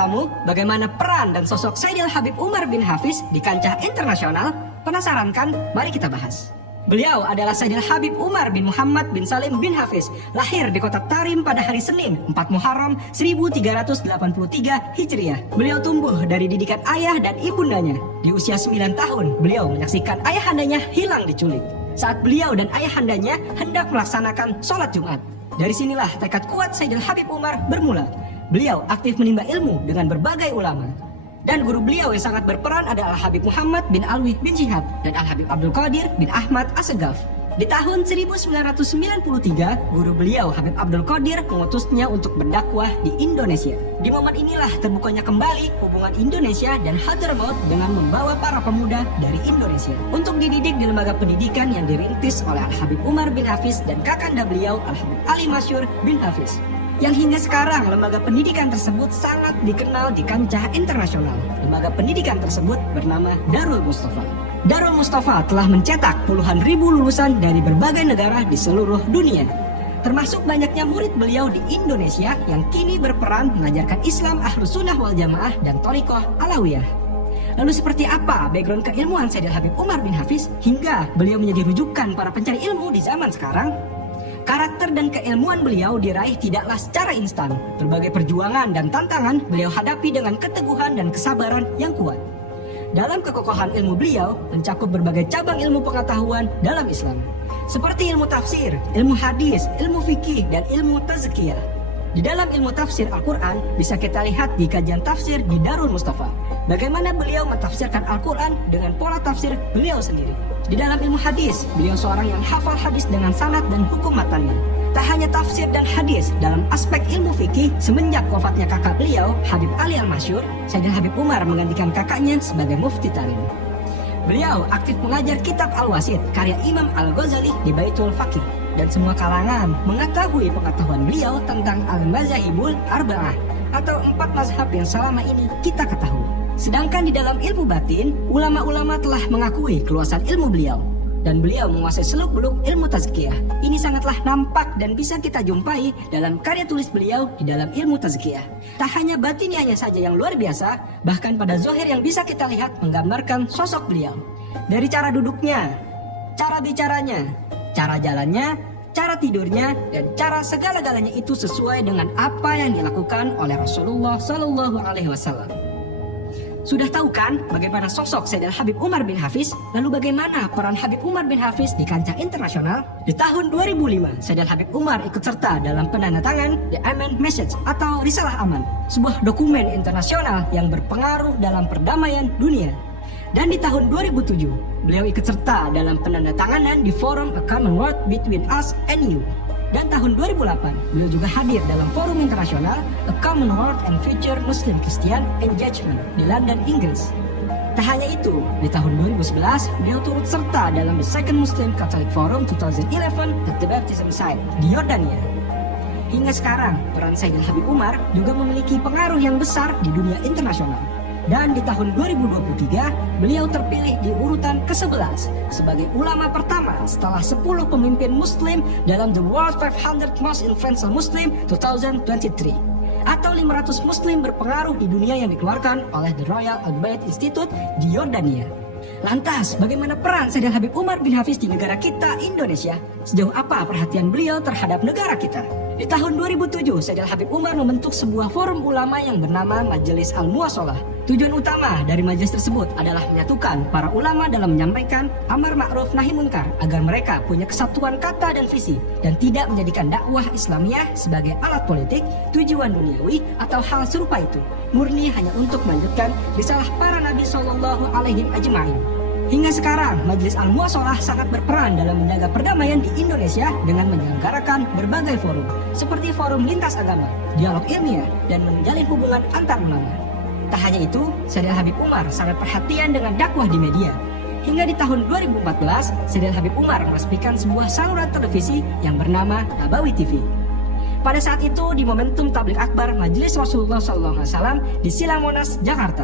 kamu bagaimana peran dan sosok Sayyidil Habib Umar bin Hafiz di kancah internasional? Penasaran kan? Mari kita bahas. Beliau adalah Sayyidil Habib Umar bin Muhammad bin Salim bin Hafiz, lahir di kota Tarim pada hari Senin 4 Muharram 1383 Hijriah. Beliau tumbuh dari didikan ayah dan ibundanya. Di usia 9 tahun, beliau menyaksikan ayahandanya hilang diculik saat beliau dan ayahandanya hendak melaksanakan sholat Jumat. Dari sinilah tekad kuat Sayyidil Habib Umar bermula. Beliau aktif menimba ilmu dengan berbagai ulama. Dan guru beliau yang sangat berperan adalah Habib Muhammad bin Alwi bin Syihab dan Al-Habib Abdul Qadir bin Ahmad As-Segaf. Di tahun 1993, guru beliau Habib Abdul Qadir mengutusnya untuk berdakwah di Indonesia. Di momen inilah terbukanya kembali hubungan Indonesia dan Hadramaut dengan membawa para pemuda dari Indonesia untuk dididik di lembaga pendidikan yang dirintis oleh Al-Habib Umar bin Hafiz dan kakanda beliau Al-Habib Ali Masyur bin Hafiz. Yang hingga sekarang lembaga pendidikan tersebut sangat dikenal di kancah internasional. Lembaga pendidikan tersebut bernama Darul Mustafa. Darul Mustafa telah mencetak puluhan ribu lulusan dari berbagai negara di seluruh dunia. Termasuk banyaknya murid beliau di Indonesia yang kini berperan mengajarkan Islam Ahlus Sunnah wal Jamaah dan Thariqah Alawiyah. Lalu seperti apa background keilmuan Sayyidil Habib Umar bin Hafiz hingga beliau menjadi rujukan para pencari ilmu di zaman sekarang? Karakter dan keilmuan beliau diraih tidaklah secara instan. Berbagai perjuangan dan tantangan beliau hadapi dengan keteguhan dan kesabaran yang kuat. Dalam kekokohan ilmu beliau mencakup berbagai cabang ilmu pengetahuan dalam Islam, seperti ilmu tafsir, ilmu hadis, ilmu fikih, dan ilmu tazkiyah. Di dalam ilmu tafsir Al-Quran bisa kita lihat di kajian tafsir di Darul Mustafa, bagaimana beliau mentafsirkan Al-Quran dengan pola tafsir beliau sendiri. Di dalam ilmu hadis, beliau seorang yang hafal hadis dengan sanad dan hukum matannya. Tak hanya tafsir dan hadis, dalam aspek ilmu fikih, semenjak wafatnya kakak beliau, Habib Ali Al-Masyur, Sayyidil Habib Umar menggantikan kakaknya sebagai mufti Tarim. Beliau aktif mengajar kitab Al-Wasit, karya Imam Al-Ghazali di Baitul Faqih. Dan semua kalangan mengetahui pengetahuan beliau tentang Al-Mazahibul Arba'ah, atau 4 mazhab yang selama ini kita ketahui. Sedangkan di dalam ilmu batin, ulama-ulama telah mengakui keluasan ilmu beliau. Dan beliau menguasai seluk-beluk ilmu tazkiyah. Ini sangatlah nampak dan bisa kita jumpai dalam karya tulis beliau di dalam ilmu tazkiyah. Tak hanya batiniahnya saja yang luar biasa, bahkan pada zohir yang bisa kita lihat menggambarkan sosok beliau. Dari cara duduknya, cara bicaranya, cara jalannya, cara tidurnya, dan cara segala-galanya itu sesuai dengan apa yang dilakukan oleh Rasulullah SAW. Sudah tahu kan bagaimana sosok Sayyidil Habib Umar bin Hafiz? Lalu bagaimana peran Habib Umar bin Hafiz di kancah internasional? Di tahun 2005, Sayyidil Habib Umar ikut serta dalam penandatangan The Aman Message atau Risalah Aman, sebuah dokumen internasional yang berpengaruh dalam perdamaian dunia. Dan di tahun 2007, beliau ikut serta dalam penandatanganan di forum A Commonwealth Between Us and You. Dan tahun 2008, beliau juga hadir dalam forum internasional A Commonwealth and Future Muslim Christian Engagement di London, Inggris. Tak hanya itu, di tahun 2011, beliau turut serta dalam The Second Muslim Catholic Forum 2011 at the Baptism Site di Yordania. Hingga sekarang, peran Sayyidil Habib Umar juga memiliki pengaruh yang besar di dunia internasional. Dan di tahun 2023, beliau terpilih di urutan ke-11 sebagai ulama pertama setelah 10 pemimpin muslim dalam The World 500 Most Influential Muslim 2023, atau 500 muslim berpengaruh di dunia yang dikeluarkan oleh The Royal Al-Bayt Institute di Yordania. Lantas, bagaimana peran Sayyidil Habib Umar bin Hafiz di negara kita, Indonesia? Sejauh apa perhatian beliau terhadap negara kita? Di tahun 2007, Sayyidil Habib Umar membentuk sebuah forum ulama yang bernama Majelis Al-Muwasalah. Tujuan utama dari majelis tersebut adalah menyatukan para ulama dalam menyampaikan amar ma'ruf nahi munkar agar mereka punya kesatuan kata dan visi dan tidak menjadikan dakwah Islamiyah sebagai alat politik, tujuan duniawi atau hal serupa itu, murni hanya untuk melanjutkan risalah para nabi sallallahu alaihi ajma'in. Hingga sekarang, Majelis Al-Muwasalah sangat berperan dalam menjaga perdamaian di Indonesia dengan menyelenggarakan berbagai forum, seperti forum lintas agama, dialog ilmiah, dan menjalin hubungan antar ulama. Tak hanya itu, Sayyidil Habib Umar sangat perhatian dengan dakwah di media. Hingga di tahun 2014, Sayyidil Habib Umar meresmikan sebuah saluran televisi yang bernama Nabawi TV. Pada saat itu, di momentum Tabligh Akbar Majelis Rasulullah SAW di Silang Monas, Jakarta.